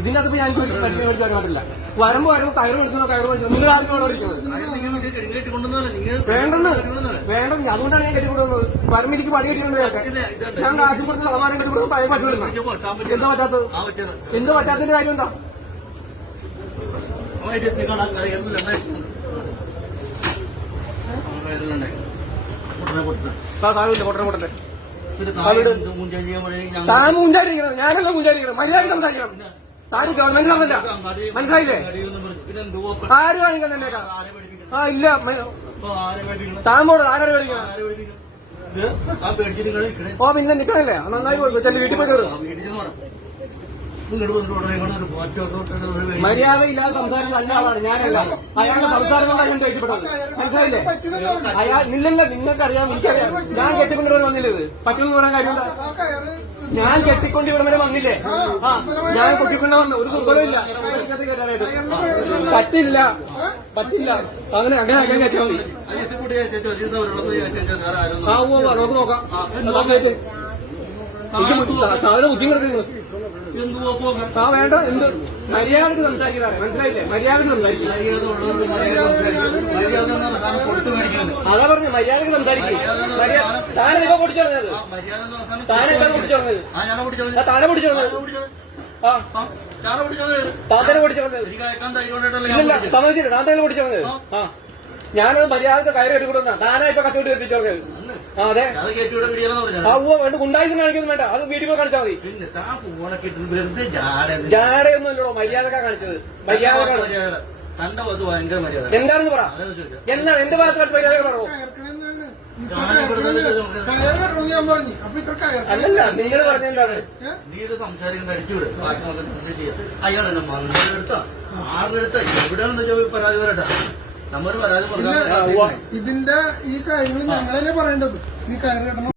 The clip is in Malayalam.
ഇതിനകത്ത് ഞാൻ മേടിക്കാൻ പാടില്ല. വരുമ്പോ കയറ് മേടിക്കുന്നോ നിങ്ങൾ ആരും അവിടെ ഇരിക്കുന്നത് വേണ്ടെന്ന് അതുകൊണ്ടാണ് ഞാൻ കെട്ടിക്കൊണ്ടുവന്നത്. വരുമ്പോ എനിക്ക് പണി കെട്ടിക്കൊണ്ടൊക്കെ ഞാൻ കാശ് കൊടുത്ത് സമാനം കെട്ടിക്കൊണ്ടു പറ്റുന്നു. എന്താ പറ്റാത്തത്? എന്താ പറ്റാത്തതിന്റെ കാര്യം എന്താ? പൊട്ടനെ താൻ മുഞ്ചാരിക്കണം, ഞാനല്ല മുഞ്ചാരിക്കണം. മര്യാദ സംസാരിക്കണം. താൻ ഗവൺമെന്റ് ആണല്ല, മനസ്സിലായില്ലേ? ആര് കാണിക്കാൻ തന്നെ ഇല്ല. താൻ പോടോ, ആരാണ് മേടിക്കണം? ഓ പിന്നെ നിക്കണല്ലേ, നന്നായി പോയി ചെല്ലി വീട്ടിൽ പോയി കയറും. മര്യാദ ഇല്ലാതെ സംസാരിച്ച നല്ല ആളാണ് ഞാനല്ല. അയാളുടെ സംസാരം കൊണ്ടാണ് ഞാൻ ദേഷ്യപ്പെട്ടത്, മനസ്സിലായില്ലേ? ഇല്ലല്ല, നിങ്ങൾക്കറിയാം, എനിക്കറിയാം. ഞാൻ കെട്ടിക്കൊണ്ടുവരാൻ വന്നില്ല. ഇത് പറ്റുമെന്ന് പറയാൻ കാര്യമുണ്ടോ? ഞാൻ കെട്ടിക്കൊണ്ട് ഇവിടെ വരെ വന്നില്ലേ? ഞാൻ കൊട്ടിക്കൊണ്ട് വന്നു, ഒരു ദുർബലമില്ല. പറ്റില്ല അങ്ങനെ ആക്കാൻ കയറ്റാൽ മതി. നമുക്ക് നോക്കാം. സാധനം ബുദ്ധിമുട്ട് വേണ്ട. എന്ത് മര്യാദക്ക് സംസാരിക്കാറ്, മനസ്സിലായില്ലേ? മര്യാദക്ക് സംസാരിക്കും. അതാ പറഞ്ഞു, മര്യാദക്ക് സംസാരിക്കും. താനെപ്പോ പൊടിച്ചു പറഞ്ഞത്? താനെന്താ പൊടിച്ചു പറഞ്ഞത്? താനെ പൊടിച്ചു പറഞ്ഞത്? താത്തനെ പൊടിച്ചു പറഞ്ഞത്? ഇല്ല, സമ്മതിച്ചില്ല. താത്തനെ പൊടിച്ചു പറഞ്ഞത്? ഞാനത് മര്യാദക്ക് കയറി കെട്ടിക്കൊടുന്ന താനാ ഇപ്പൊ കത്തോട്ട് കെട്ടിച്ചു പറഞ്ഞത്. അതെ, വേണ്ട ഗുണ്ടായിസം കാണിക്കൊന്നും വേണ്ട. അത് വീട്ടിൽ പോയി കാണിച്ചാൽ മതി. ജാടയൊന്നും അല്ലടോ, മര്യാദക്കാ കാണിച്ചത്. മര്യാദ എന്താണെന്ന് പറ. എന്താണ് എന്റെ ഭാഗത്ത് മര്യാദ പറയോ? അല്ലല്ല, നിങ്ങൾ പറഞ്ഞെന്താണ്? നീ ഇത് സംസാരിക്കുന്നത് അടിച്ചുവിട്. അയാളെന്നെ മന്ത്രെടുത്ത ആറിനെടുത്ത എവിടെയാണെന്ന് വെച്ചാൽ പരാതി വരട്ടെ. നമ്മൾ പരാതി കൊടുക്കാൻ ഇതിന്റെ ഈ കാര്യങ്ങൾ ഞങ്ങളല്ലേ പറയേണ്ടത്. ഈ കാര്യം